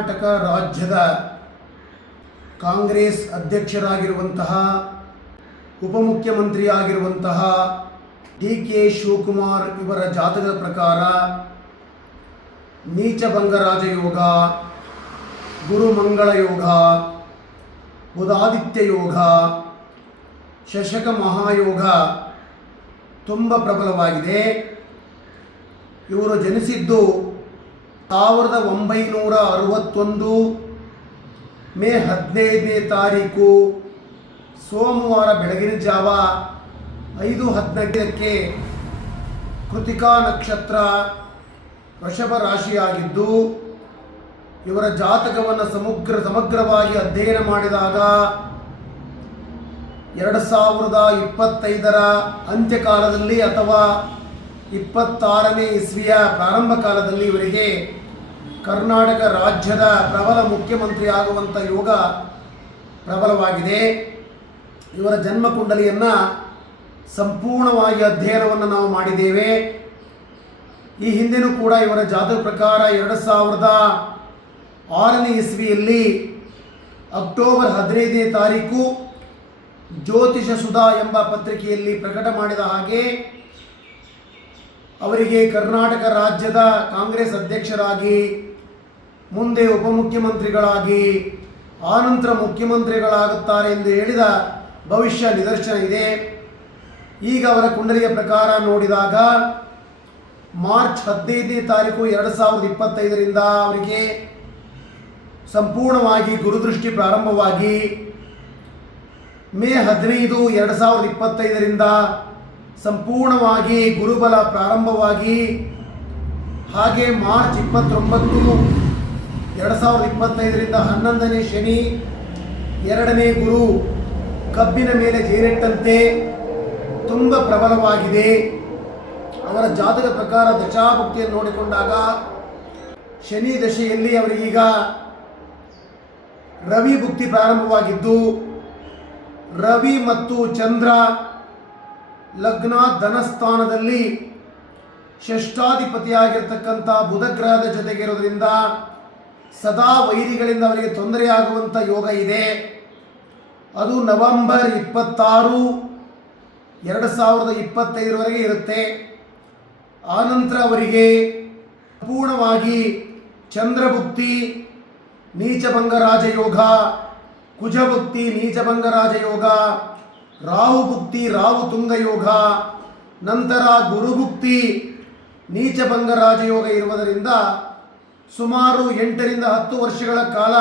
ಕರ್ನಾಟಕ ರಾಜ್ಯದ ಕಾಂಗ್ರೆಸ್ ಅಧ್ಯಕ್ಷರಾಗಿರುವಂತಹ ಉಪಮುಖ್ಯಮಂತ್ರಿಯಾಗಿರುವಂತಹ ಡಿ.ಕೆ. ಶಿವಕುಮಾರ್ ಇವರ ಜಾತಕದ ಪ್ರಕಾರ ನೀಚಭಂಗ ರಾಜಯೋಗ, ಗುರುಮಂಗಳ ಯೋಗ, ಬುಧಾದಿತ್ಯ ಯೋಗ, ಶಶಕ ಮಹಾಯೋಗ ತುಂಬ ಪ್ರಬಲವಾಗಿದೆ. ಇವರು ಜನಿಸಿದ್ದು 1961 ಮೇ 15ನೇ ತಾರೀಕು ಸೋಮವಾರ ಬೆಳಗಿನ ಜಾವ 5:15ಕ್ಕೆ ಕೃತಿಕಾ ನಕ್ಷತ್ರ ವೃಷಭ ರಾಶಿಯಾಗಿದ್ದು, ಇವರ ಜಾತಕವನ್ನು ಸಮಗ್ರವಾಗಿ ಅಧ್ಯಯನ ಮಾಡಿದಾಗ 2025ರ ಅಂತ್ಯಕಾಲದಲ್ಲಿ ಅಥವಾ 26ನೇ ಇಸ್ವಿಯ ಪ್ರಾರಂಭ ಕಾಲದಲ್ಲಿ ಇವರಿಗೆ ಕರ್ನಾಟಕ ರಾಜ್ಯದ ಪ್ರಬಲ ಮುಖ್ಯಮಂತ್ರಿ ಆಗುವಂಥ ಯೋಗ ಪ್ರಬಲವಾಗಿದೆ. ಇವರ ಜನ್ಮ ಕುಂಡಲಿಯನ್ನು ಸಂಪೂರ್ಣವಾಗಿ ಅಧ್ಯಯನವನ್ನು ನಾವು ಮಾಡಿದ್ದೇವೆ. ಈ ಹಿಂದೆನೂ ಕೂಡ ಇವರ ಜಾತಕ ಪ್ರಕಾರ 2006ನೇ ಇಸ್ವಿಯಲ್ಲಿ ಅಕ್ಟೋಬರ್ 15ನೇ ತಾರೀಕು ಜ್ಯೋತಿಷ ಸುಧಾ ಎಂಬ ಪತ್ರಿಕೆಯಲ್ಲಿ ಪ್ರಕಟ ಮಾಡಿದ ಹಾಗೆ ಅವರಿಗೆ ಕರ್ನಾಟಕ ರಾಜ್ಯದ ಕಾಂಗ್ರೆಸ್ ಅಧ್ಯಕ್ಷರಾಗಿ, ಮುಂದೆ ಉಪಮುಖ್ಯಮಂತ್ರಿಗಳಾಗಿ, ಆನಂತರ ಮುಖ್ಯಮಂತ್ರಿಗಳಾಗುತ್ತಾರೆ ಎಂದು ಹೇಳಿದ ಭವಿಷ್ಯ ನಿದರ್ಶನ ಇದೆ. ಈಗ ಅವರ ಕುಂಡಲಿಯ ಪ್ರಕಾರ ನೋಡಿದಾಗ ಮಾರ್ಚ್ 15ನೇ ತಾರೀಕು 2025ರಿಂದ ಅವರಿಗೆ ಸಂಪೂರ್ಣವಾಗಿ ಗುರುದೃಷ್ಟಿ ಪ್ರಾರಂಭವಾಗಿ, ಮೇ 15, 2025ರಿಂದ ಸಂಪೂರ್ಣವಾಗಿ ಗುರುಬಲ ಪ್ರಾರಂಭವಾಗಿ, ಹಾಗೆ ಮಾರ್ಚ್ 29, 2025ರಿಂದ 11ನೇ ಶನಿ, 2ನೇ ಗುರು ಕಬ್ಬಿನ ಮೇಲೆ ಜೇನೆಟ್ಟಂತೆ ತುಂಬ ಪ್ರಬಲವಾಗಿದೆ. ಅವರ ಜಾತಕ ಪ್ರಕಾರ ದಶಾಭುಕ್ತಿಯನ್ನು ನೋಡಿಕೊಂಡಾಗ ಶನಿ ದಶೆಯಲ್ಲಿ ಅವರಿಗೀಗ ರವಿ ಭುಕ್ತಿ ಪ್ರಾರಂಭವಾಗಿದ್ದು, ರವಿ ಮತ್ತು ಚಂದ್ರ ಲಗ್ನ ಧನಸ್ಥಾನದಲ್ಲಿ ಷಷ್ಠಾಧಿಪತಿಯಾಗಿರ್ತಕ್ಕಂಥ ಬುಧ ಗ್ರಹದ ಜೊತೆಗಿರೋದ್ರಿಂದ ಸದಾ ವೈರಿಗಳಿಂದ ಅವರಿಗೆ ತೊಂದರೆಯಾಗುವಂಥ ಯೋಗ ಇದೆ. ಅದು ನವೆಂಬರ್ 26, 2025ರವರೆಗೆ ಇರುತ್ತೆ. ಆನಂತರ ಅವರಿಗೆ ಸಂಪೂರ್ಣವಾಗಿ ಚಂದ್ರಭುಕ್ತಿ ನೀಚಭಂಗ ರಾಜಯೋಗ, ಕುಜಭುಕ್ತಿ ನೀಚಭಂಗ ರಾಜಯೋಗ, ರಾಹುಭುಕ್ತಿ ರಾಹು ತುಂಗ ಯೋಗ, ನಂತರ ಗುರುಭುಕ್ತಿ ನೀಚಭಂಗ ರಾಜಯೋಗ ಇರುವುದರಿಂದ ಸುಮಾರು 8ರಿಂದ 10 ವರ್ಷಗಳ ಕಾಲ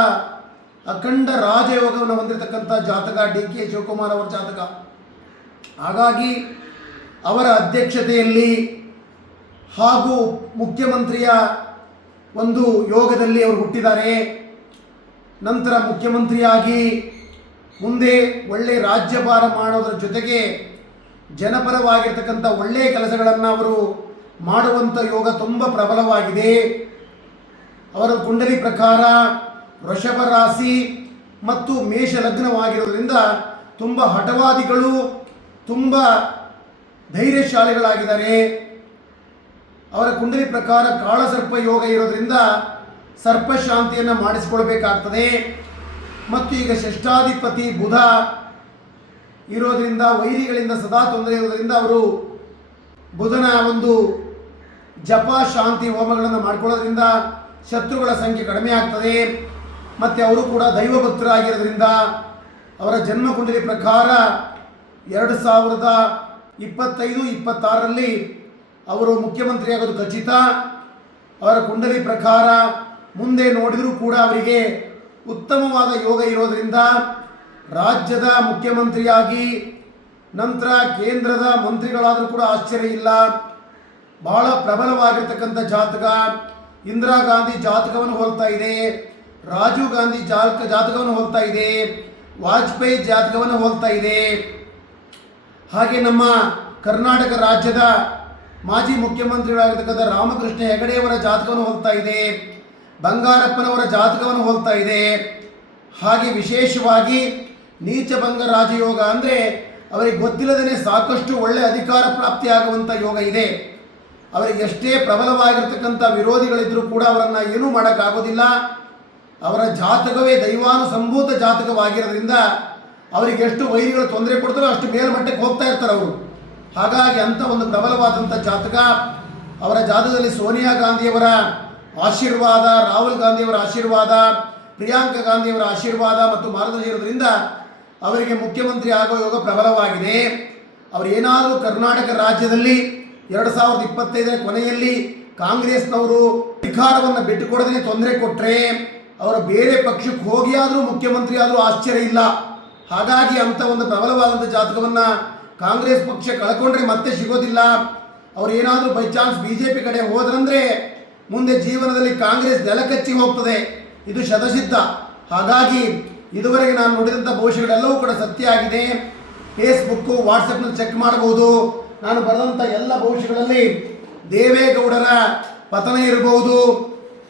ಅಖಂಡ ರಾಜಯೋಗವನ್ನು ಹೊಂದಿರತಕ್ಕಂಥ ಜಾತಕ ಡಿ.ಕೆ. ಶಿವಕುಮಾರ್ ಅವರ ಜಾತಕ. ಹಾಗಾಗಿ ಅವರ ಅಧ್ಯಕ್ಷತೆಯಲ್ಲಿ ಹಾಗೂ ಮುಖ್ಯಮಂತ್ರಿಯ ಒಂದು ಯೋಗದಲ್ಲಿ ಅವರು ಹುಟ್ಟಿದ್ದಾರೆ. ನಂತರ ಮುಖ್ಯಮಂತ್ರಿಯಾಗಿ ಮುಂದೆ ಒಳ್ಳೆ ರಾಜ್ಯಭಾರ ಮಾಡೋದ್ರ ಜೊತೆಗೆ ಜನಪರವಾಗಿರ್ತಕ್ಕಂಥ ಒಳ್ಳೆಯ ಕೆಲಸಗಳನ್ನು ಅವರು ಮಾಡುವಂಥ ಯೋಗ ತುಂಬ ಪ್ರಬಲವಾಗಿದೆ. ಅವರ ಕುಂಡಲಿ ಪ್ರಕಾರ ವೃಷಭ ರಾಶಿ ಮತ್ತು ಮೇಷ ಲಗ್ನವಾಗಿರೋದ್ರಿಂದ ತುಂಬ ಹಠವಾದಿಗಳು, ತುಂಬ ಧೈರ್ಯಶಾಲಿಗಳಾಗಿದ್ದಾರೆ. ಅವರ ಕುಂಡಲಿ ಪ್ರಕಾರ ಕಾಳಸರ್ಪ ಯೋಗ ಇರೋದ್ರಿಂದ ಸರ್ಪಶಾಂತಿಯನ್ನು ಮಾಡಿಸಿಕೊಳ್ಬೇಕಾಗ್ತದೆ. ಮತ್ತು ಈಗ ಷಷ್ಠಾಧಿಪತಿ ಬುಧ ಇರೋದ್ರಿಂದ ವೈರಿಗಳಿಂದ ಸದಾ ತೊಂದರೆ ಇರೋದ್ರಿಂದ ಅವರು ಬುಧನ ಒಂದು ಜಪ ಶಾಂತಿ ಹೋಮಗಳನ್ನು ಮಾಡಿಕೊಳ್ಳೋದ್ರಿಂದ ಶತ್ರುಗಳ ಸಂಖ್ಯೆ ಕಡಿಮೆ ಆಗ್ತದೆ. ಮತ್ತು ಅವರು ಕೂಡ ದೈವ ಭಕ್ತರಾಗಿರೋದ್ರಿಂದ ಅವರ ಜನ್ಮ ಕುಂಡಲಿ ಪ್ರಕಾರ 2025-26ರಲ್ಲಿ ಅವರು ಮುಖ್ಯಮಂತ್ರಿ ಆಗೋದು ಖಚಿತ. ಅವರ ಕುಂಡಲಿ ಪ್ರಕಾರ ಮುಂದೆ ನೋಡಿದರೂ ಕೂಡ ಅವರಿಗೆ ಉತ್ತಮವಾದ ಯೋಗ ಇರೋದರಿಂದ ರಾಜ್ಯದ ಮುಖ್ಯಮಂತ್ರಿಯಾಗಿ ನಂತರ ಕೇಂದ್ರದ ಮಂತ್ರಿಗಳಾದರೂ ಕೂಡ ಆಶ್ಚರ್ಯ ಇಲ್ಲ. ಬಹಳ ಪ್ರಬಲವಾಗಿರ್ತಕ್ಕಂಥ ಜಾತಕ. ಇಂದಿರಾ ಗಾಂಧಿ ಜಾತಕವನ್ನು ಹೋಲ್ತಾ ಇದೆ, ರಾಜೀವ್ ಗಾಂಧಿ ಜಾತಕವನ್ನು ಹೋಲ್ತಾ ಇದೆ, ವಾಜಪೇಯಿ ಜಾತಕವನ್ನು ಹೋಲ್ತಾ ಇದೆ. ಹಾಗೆ ನಮ್ಮ ಕರ್ನಾಟಕ ರಾಜ್ಯದ ಮಾಜಿ ಮುಖ್ಯಮಂತ್ರಿಗಳಾಗಿರ್ತಕ್ಕಂಥ ರಾಮಕೃಷ್ಣ ಹೆಗಡೆಯವರ ಜಾತಕವನ್ನು ಹೋಲ್ತಾ ಇದೆ, ಬಂಗಾರಪ್ಪನವರ ಜಾತಕವನ್ನು ಹೋಲ್ತಾ ಇದೆ. ಹಾಗೆ ವಿಶೇಷವಾಗಿ ನೀಚಭಂಗ ರಾಜಯೋಗ ಅಂದರೆ ಅವರಿಗೆ ಗೊತ್ತಿಲ್ಲದೇ ಸಾಕಷ್ಟು ಒಳ್ಳೆಯ ಅಧಿಕಾರ ಪ್ರಾಪ್ತಿಯಾಗುವಂಥ ಯೋಗ ಇದೆ. ಅವರಿಗೆ ಎಷ್ಟೇ ಪ್ರಬಲವಾಗಿರ್ತಕ್ಕಂಥ ವಿರೋಧಿಗಳಿದ್ದರೂ ಕೂಡ ಅವರನ್ನು ಏನೂ ಮಾಡೋಕ್ಕಾಗೋದಿಲ್ಲ. ಅವರ ಜಾತಕವೇ ದೈವಾನುಸಂಭೂತ ಜಾತಕವಾಗಿರೋದ್ರಿಂದ ಅವರಿಗೆ ಎಷ್ಟು ವೈರಿಗಳು ತೊಂದರೆ ಕೊಡ್ತಾರೋ ಅಷ್ಟು ಮೇಲ್ಮಟ್ಟಕ್ಕೆ ಹೋಗ್ತಾ ಇರ್ತಾರೆ ಅವರು. ಹಾಗಾಗಿ ಅಂಥ ಒಂದು ಪ್ರಬಲವಾದಂಥ ಜಾತಕ. ಅವರ ಜಾತಕದಲ್ಲಿ ಸೋನಿಯಾ ಗಾಂಧಿಯವರ ಆಶೀರ್ವಾದ, ರಾಹುಲ್ ಗಾಂಧಿಯವರ ಆಶೀರ್ವಾದ, ಪ್ರಿಯಾಂಕಾ ಗಾಂಧಿಯವರ ಆಶೀರ್ವಾದ ಮತ್ತು ಮಾರ್ಗದರ್ಶನ ಇರೋದ್ರಿಂದ ಅವರಿಗೆ ಮುಖ್ಯಮಂತ್ರಿ ಆಗೋ ಯೋಗ ಪ್ರಬಲವಾಗಿದೆ. ಅವರು ಏನಾದರೂ ಕರ್ನಾಟಕ ರಾಜ್ಯದಲ್ಲಿ 2025ರ ಕೊನೆಯಲ್ಲಿ ಕಾಂಗ್ರೆಸ್ನವರು ಅಧಿಕಾರವನ್ನು ಬಿಟ್ಟುಕೊಡದೇ ತೊಂದರೆ ಕೊಟ್ಟರೆ ಅವರು ಬೇರೆ ಪಕ್ಷಕ್ಕೆ ಹೋಗಿ ಆದರೂ ಮುಖ್ಯಮಂತ್ರಿ ಆದರೂ ಆಶ್ಚರ್ಯ ಇಲ್ಲ. ಹಾಗಾಗಿ ಅಂಥ ಒಂದು ಪ್ರಬಲವಾದಂಥ ಜಾತಕವನ್ನು ಕಾಂಗ್ರೆಸ್ ಪಕ್ಷ ಕಳ್ಕೊಂಡ್ರೆ ಮತ್ತೆ ಸಿಗೋದಿಲ್ಲ. ಅವ್ರು ಏನಾದರೂ ಬೈ ಚಾನ್ಸ್ BJP ಕಡೆ ಹೋದ್ರಂದ್ರೆ ಮುಂದೆ ಜೀವನದಲ್ಲಿ ಕಾಂಗ್ರೆಸ್ ನೆಲಕಚ್ಚಿ ಹೋಗ್ತದೆ, ಇದು ಶತಸಿದ್ಧ. ಹಾಗಾಗಿ ಇದುವರೆಗೆ ನಾನು ನೋಡಿದಂಥ ಭವಿಷ್ಯಗಳೆಲ್ಲವೂ ಕೂಡ ಸತ್ಯ ಆಗಿದೆ. ಫೇಸ್ಬುಕ್ಕು, ವಾಟ್ಸಪ್ನಲ್ಲಿ ಚೆಕ್ ಮಾಡಬಹುದು. ನಾನು ಬರೆದಂಥ ಎಲ್ಲ ಭವಿಷ್ಯಗಳಲ್ಲಿ ದೇವೇಗೌಡರ ಪತನ ಇರಬಹುದು.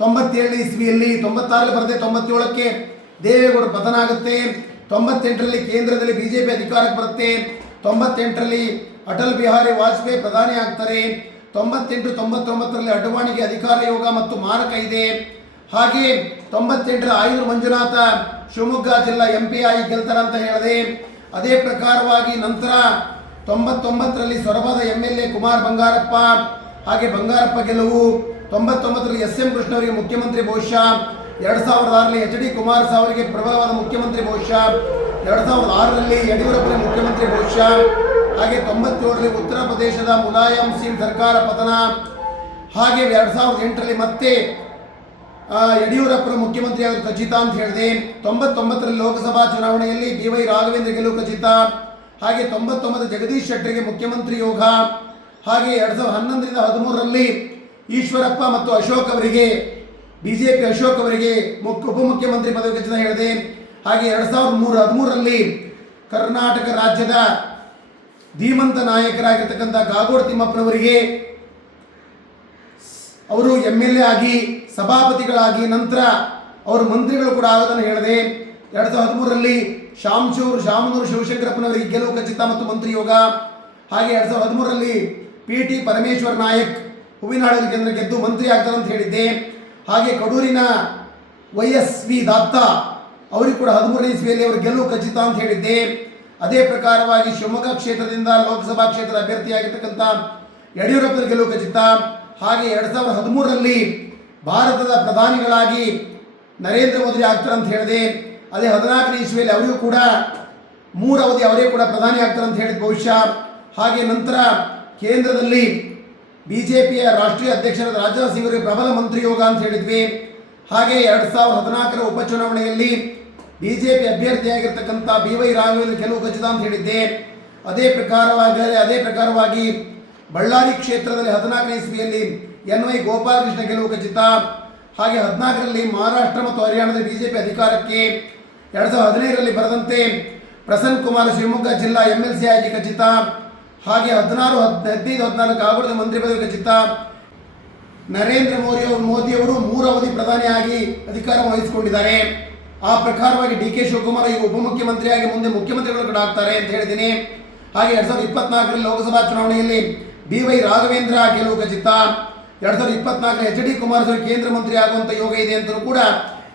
97 ಇಸ್ವಿಯಲ್ಲಿ, 96ರಲ್ಲಿ ಬರೆದೆ, 97ಕ್ಕೆ ದೇವೇಗೌಡರ ಪತನ ಆಗುತ್ತೆ. 98ರಲ್ಲಿ ಕೇಂದ್ರದಲ್ಲಿ BJP ಅಧಿಕಾರಕ್ಕೆ ಬರುತ್ತೆ. 98ರಲ್ಲಿ ಅಟಲ್ ಬಿಹಾರಿ ವಾಜಪೇಯಿ ಪ್ರಧಾನಿ ಆಗ್ತಾರೆ. 98, 99ರಲ್ಲಿ ಅಡ್ವಾಣಿಗೆ ಅಧಿಕಾರ ಯೋಗ ಮತ್ತು ಮಾರಕ ಇದೆ. ಹಾಗೆ 98ರ ಆಯುರ್ ಮಂಜುನಾಥ ಶಿವಮೊಗ್ಗ ಜಿಲ್ಲಾ MP ಆಗಿ ಗೆಲ್ತಾರೆ ಅಂತ ಹೇಳಿದೆ. ಅದೇ ಪ್ರಕಾರವಾಗಿ ನಂತರ 99ರಲ್ಲಿ ಸೊರಬದ MLA ಕುಮಾರ್ ಬಂಗಾರಪ್ಪ, ಹಾಗೆ ಬಂಗಾರಪ್ಪ ಗೆಲುವು. 99ರಲ್ಲಿ SM ಕೃಷ್ಣ ಅವರಿಗೆ ಮುಖ್ಯಮಂತ್ರಿ ಬಹುಶಃ. 2006ರಲ್ಲಿ HD ಕುಮಾರಸ್ವಾಮಿ ಅವರಿಗೆ ಪ್ರಬಲವಾದ ಮುಖ್ಯಮಂತ್ರಿ ಬಹುಶಃ. 2006ರಲ್ಲಿ ಯಡಿಯೂರಪ್ಪನ ಮುಖ್ಯಮಂತ್ರಿ ಬಹುಶಃ. ಹಾಗೆ 97ರಲ್ಲಿ ಉತ್ತರ ಪ್ರದೇಶದ ಮುಲಾಯಂ ಸಿಂಗ್ ಸರ್ಕಾರ ಪತನ. ಹಾಗೆ 2008ರಲ್ಲಿ ಮತ್ತೆ ಯಡಿಯೂರಪ್ಪನ ಮುಖ್ಯಮಂತ್ರಿ ಆಗೋದು ಖಚಿತ ಅಂತ ಹೇಳಿದೆ. 99ರಲ್ಲಿ ಲೋಕಸಭಾ ಚುನಾವಣೆಯಲ್ಲಿ BY ರಾಘವೇಂದ್ರ ಗೆಲುವು ಖಚಿತ. ಹಾಗೆ 99 ಜಗದೀಶ್ ಶೆಟ್ಟರಿಗೆ ಮುಖ್ಯಮಂತ್ರಿ ಯೋಗ. ಹಾಗೆ 2011ರಿಂದ 13ರಲ್ಲಿ ಈಶ್ವರಪ್ಪ ಮತ್ತು ಅಶೋಕ್ ಅವರಿಗೆ, BJP ಅಶೋಕ್ ಅವರಿಗೆ ಉಪಮುಖ್ಯಮಂತ್ರಿ ಪದವಿ ಖಚಿತ ಹೇಳಿದೆ. ಹಾಗೆ 2013ರಲ್ಲಿ ಕರ್ನಾಟಕ ರಾಜ್ಯದ ಧೀಮಂತ ನಾಯಕರಾಗಿರ್ತಕ್ಕಂಥ ಕಾಗೋಡು ತಿಮ್ಮಪ್ಪನವರಿಗೆ ಅವರು MLA ಆಗಿ, ಸಭಾಪತಿಗಳಾಗಿ, ನಂತರ ಅವರು ಮಂತ್ರಿಗಳು ಕೂಡ ಆಗೋದನ್ನು ಹೇಳಿದೆ. 2013ರಲ್ಲಿ ಶಾಮನೂರು ಶಿವಶಂಕರಪ್ಪನವರಿಗೆ ಗೆಲುವು ಖಚಿತ ಮತ್ತು ಮಂತ್ರಿ ಯೋಗ. ಹಾಗೆ 2013ರಲ್ಲಿ PT ಪರಮೇಶ್ವರ್ ನಾಯಕ್ ಹೂವಿನಹಾಳ ಕೇಂದ್ರ ಗೆದ್ದು ಮಂತ್ರಿ ಆಗ್ತಾರೆ ಅಂತ ಹೇಳಿದ್ದೆ. ಹಾಗೆ ಕಡೂರಿನ YSV ದಾತ್ತ ಅವರಿಗೆ ಕೂಡ 13ನೇ ಇಸ್ವಿಯಲ್ಲಿ ಅವರು ಗೆಲುವು ಖಚಿತ ಅಂತ ಹೇಳಿದ್ದೆ. ಅದೇ ಪ್ರಕಾರವಾಗಿ ಶಿವಮೊಗ್ಗ ಕ್ಷೇತ್ರದಿಂದ ಲೋಕಸಭಾ ಕ್ಷೇತ್ರದ ಅಭ್ಯರ್ಥಿಯಾಗಿರ್ತಕ್ಕಂಥ ಯಡಿಯೂರಪ್ಪನ ಗೆಲುವು ಖಚಿತ. ಹಾಗೆ 2013ರಲ್ಲಿ ಭಾರತದ ಪ್ರಧಾನಿಗಳಾಗಿ ನರೇಂದ್ರ ಮೋದಿ ಆಗ್ತಾರೆ ಅಂತ ಹೇಳಿದೆ. ಅದೇ 14ನೇ ಇಸ್ವಿಯಲ್ಲಿ ಅವರಿಗೂ ಕೂಡ 3 ಅವಧಿ ಅವರೇ ಕೂಡ ಪ್ರಧಾನಿ ಆಗ್ತಾರೆ ಅಂತ ಹೇಳಿದ ಬಹುಶಃ. ಹಾಗೆ ನಂತರ ಕೇಂದ್ರದಲ್ಲಿ BJPಯ ರಾಷ್ಟ್ರೀಯ ಅಧ್ಯಕ್ಷರಾದ ರಾಜನಾಥ್ ಸಿಂಗ್ ಅವರಿಗೆ ಪ್ರಬಲ ಮಂತ್ರಿ ಯೋಗ ಅಂತ ಹೇಳಿದ್ವಿ. ಹಾಗೆ 2014ರ ಉಪಚುನಾವಣೆಯಲ್ಲಿ BJP ಅಭ್ಯರ್ಥಿಯಾಗಿರ್ತಕ್ಕಂಥ BY ರಾಘವೇಂದ್ರ ಗೆಲುವು ಖಚಿತ ಅಂತ ಹೇಳಿದ್ದೆ. ಅದೇ ಪ್ರಕಾರವಾಗಿ ಬಳ್ಳಾರಿ ಕ್ಷೇತ್ರದಲ್ಲಿ 14ನೇ ಇಸ್ವಿಯಲ್ಲಿ NY ಗೋಪಾಲಕೃಷ್ಣ ಗೆಲುವು ಖಚಿತ. ಹಾಗೆ 14ರಲ್ಲಿ ಮಹಾರಾಷ್ಟ್ರ ಮತ್ತು ಹರಿಯಾಣದ BJP ಅಧಿಕಾರಕ್ಕೆ. 2015ರಲ್ಲಿ ಬರೆದಂತೆ ಪ್ರಸನ್ನ ಕುಮಾರ್ ಶಿವಮೊಗ್ಗ ಜಿಲ್ಲಾ MLC ಆಗಿ ಖಚಿತ. ಹಾಗೆ 16, 15, 14 ಕಾಗೋಡು ಮಂತ್ರಿ ಪದವಿ ಖಚಿತ. ನರೇಂದ್ರ ಮೋದಿಯವರು 3 ಅವಧಿ ಪ್ರಧಾನಿಯಾಗಿ ಅಧಿಕಾರ ವಹಿಸಿಕೊಂಡಿದ್ದಾರೆ. ಆ ಪ್ರಕಾರವಾಗಿ DK ಶಿವಕುಮಾರ್ ಈಗ ಉಪಮುಖ್ಯಮಂತ್ರಿಯಾಗಿ ಮುಂದೆ ಮುಖ್ಯಮಂತ್ರಿಗಳು ಕೂಡ ಆಗ್ತಾರೆ ಅಂತ ಹೇಳಿದ್ದೀನಿ. ಹಾಗೆ 2024ರಲ್ಲಿ ಲೋಕಸಭಾ ಚುನಾವಣೆಯಲ್ಲಿ BY ರಾಘವೇಂದ್ರ ಗೆಲುವು ಖಚಿತ. 2024ರ HD ಕುಮಾರಸ್ವಾಮಿ ಕೇಂದ್ರ ಮಂತ್ರಿ ಆಗುವಂಥ ಯೋಗ ಇದೆ ಅಂತಲೂ ಕೂಡ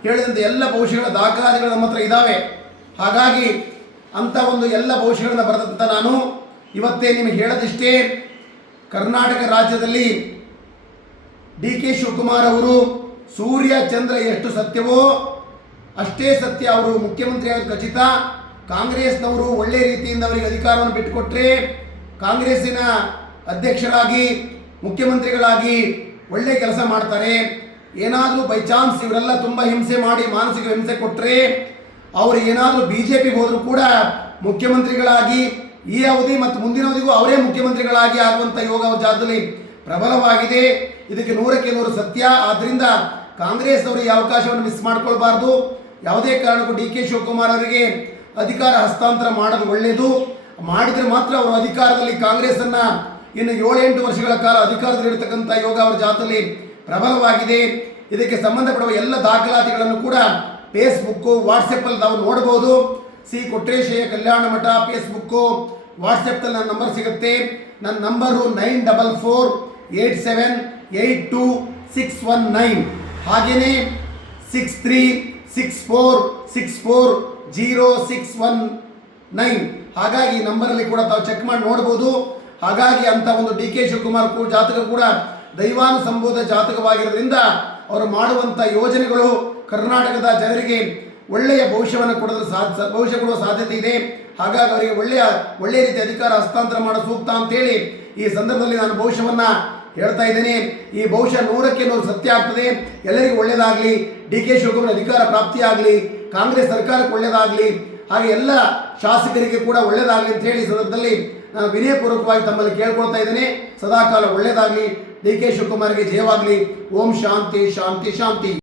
ಹೇಳಿದಂತೆ ಎಲ್ಲ ಭವಿಷ್ಯಗಳ ದಾಖಲಾತಿಗಳು ನಮ್ಮ ಹತ್ರ ಇದ್ದಾವೆ. ಹಾಗಾಗಿ ಅಂಥ ಒಂದು ಎಲ್ಲ ಭವಿಷ್ಯಗಳನ್ನು ಬರೆದಂಥ ನಾನು ಇವತ್ತೇ ನಿಮಗೆ ಹೇಳೋದಿಷ್ಟೇ. ಕರ್ನಾಟಕ ರಾಜ್ಯದಲ್ಲಿ DK ಶಿವಕುಮಾರ್ ಅವರು ಸೂರ್ಯ ಚಂದ್ರ ಎಷ್ಟು ಸತ್ಯವೋ ಅಷ್ಟೇ ಸತ್ಯ. ಅವರು ಮುಖ್ಯಮಂತ್ರಿ ಆಗೋದು ಖಚಿತ. ಕಾಂಗ್ರೆಸ್ನವರು ಒಳ್ಳೆ ರೀತಿಯಿಂದ ಅವರಿಗೆ ಅಧಿಕಾರವನ್ನು ಬಿಟ್ಟುಕೊಟ್ರೆ ಕಾಂಗ್ರೆಸ್ಸಿನ ಅಧ್ಯಕ್ಷರಾಗಿ, ಮುಖ್ಯಮಂತ್ರಿಗಳಾಗಿ ಒಳ್ಳೆ ಕೆಲಸ ಮಾಡ್ತಾರೆ. ಏನಾದರೂ ಬೈ ಚಾನ್ಸ್ ಇವರೆಲ್ಲ ತುಂಬ ಹಿಂಸೆ ಮಾಡಿ ಮಾನಸಿಕ ಹಿಂಸೆ ಕೊಟ್ಟರೆ ಅವರು ಏನಾದರೂ BJPಗೆ ಹೋದರೂ ಕೂಡ ಮುಖ್ಯಮಂತ್ರಿಗಳಾಗಿ ಈ ಅವಧಿ ಮತ್ತು ಮುಂದಿನ ಅವಧಿಗೂ ಅವರೇ ಮುಖ್ಯಮಂತ್ರಿಗಳಾಗಿ ಆಗುವಂಥ ಯೋಗ ಅವರ ಜಾಗದಲ್ಲಿ ಪ್ರಬಲವಾಗಿದೆ. ಇದಕ್ಕೆ 100ಕ್ಕೆ 100 ಸತ್ಯ. ಆದ್ದರಿಂದ ಕಾಂಗ್ರೆಸ್ನವರು ಈ ಅವಕಾಶವನ್ನು ಮಿಸ್ ಮಾಡ್ಕೊಳ್ಬಾರ್ದು. ಯಾವುದೇ ಕಾರಣಕ್ಕೂ DK ಶಿವಕುಮಾರ್ ಅವರಿಗೆ ಅಧಿಕಾರ ಹಸ್ತಾಂತರ ಮಾಡೋದು ಒಳ್ಳೆಯದು. ಮಾಡಿದರೆ ಮಾತ್ರ ಅವರು ಅಧಿಕಾರದಲ್ಲಿ ಕಾಂಗ್ರೆಸ್ಸನ್ನು ಇನ್ನು 7-8 ವರ್ಷಗಳ ಕಾಲ ಅಧಿಕಾರದಲ್ಲಿರ್ತಕ್ಕಂಥ ಯೋಗ ಅವರ ಜಾತದಲ್ಲಿ ಪ್ರಬಲವಾಗಿದೆ. ಇದಕ್ಕೆ ಸಂಬಂಧಪಡುವ ಎಲ್ಲ ದಾಖಲಾತಿಗಳನ್ನು ಕೂಡ ಫೇಸ್ಬುಕ್ಕು, ವಾಟ್ಸಪ್ಪಲ್ಲಿ ನಾವು ನೋಡ್ಬೋದು. ಸಿ ಕೊಟ್ರೇಶಯ್ಯ ಕಲ್ಯಾಣ ಮಠ ಫೇಸ್ಬುಕ್ಕು, ವಾಟ್ಸಪ್ಪಲ್ಲಿ ನನ್ನ ನಂಬರ್ ಸಿಗುತ್ತೆ. ನನ್ನ ನಂಬರು 9448782619. ಹಾಗೆಯೇ 64640619. ಹಾಗಾಗಿ ಈ ನಂಬರಲ್ಲಿ ಕೂಡ ತಾವು ಚೆಕ್ ಮಾಡಿ ನೋಡ್ಬೋದು. ಹಾಗಾಗಿ ಅಂತ ಒಂದು ಡಿ ಕೆ ಶಿವಕುಮಾರ್ ಜಾತಕ ಕೂಡ ದೈವಾನುಸಂಬೋಧ ಜಾತಕವಾಗಿರೋದ್ರಿಂದ ಅವರು ಮಾಡುವಂಥ ಯೋಜನೆಗಳು ಕರ್ನಾಟಕದ ಜನರಿಗೆ ಒಳ್ಳೆಯ ಭವಿಷ್ಯವನ್ನು ಭವಿಷ್ಯ ಕೊಡುವ ಸಾಧ್ಯತೆ ಇದೆ. ಹಾಗಾಗಿ ಅವರಿಗೆ ಒಳ್ಳೆಯ ರೀತಿ ಅಧಿಕಾರ ಹಸ್ತಾಂತರ ಮಾಡೋ ಸೂಕ್ತ ಅಂತೇಳಿ ಈ ಸಂದರ್ಭದಲ್ಲಿ ನಾನು ಭವಿಷ್ಯವನ್ನು ಹೇಳ್ತಾ ಇದ್ದೇನೆ. ಈ ಭವಿಷ್ಯ 100ಕ್ಕೆ 100 ಸತ್ಯ ಆಗ್ತದೆ. ಎಲ್ಲರಿಗೂ ಒಳ್ಳೆಯದಾಗಲಿ, ಡಿ ಕೆ ಶಿವಕುಮಾರ್ ಅಧಿಕಾರ ಪ್ರಾಪ್ತಿಯಾಗಲಿ, ಕಾಂಗ್ರೆಸ್ ಸರ್ಕಾರಕ್ಕೆ ಒಳ್ಳೆಯದಾಗಲಿ, ಹಾಗೆ ಎಲ್ಲ ಶಾಸಕರಿಗೆ ಕೂಡ ಒಳ್ಳೆಯದಾಗಲಿ ಅಂತ ಹೇಳಿ ಈ ಸಂದರ್ಭದಲ್ಲಿ ನಾನು ವಿನಯಪೂರ್ವಕವಾಗಿ ತಮ್ಮಲ್ಲಿ ಕೇಳ್ಕೊಳ್ತಾ ಇದ್ದೇನೆ. ಸದಾಕಾಲ ಒಳ್ಳೆಯದಾಗಲಿ, ಡಿ ಕೆ ಶಿವಕುಮಾರ್ಗೆ ಜಯವಾಗಲಿ. ಓಂ ಶಾಂತಿ ಶಾಂತಿ ಶಾಂತಿ.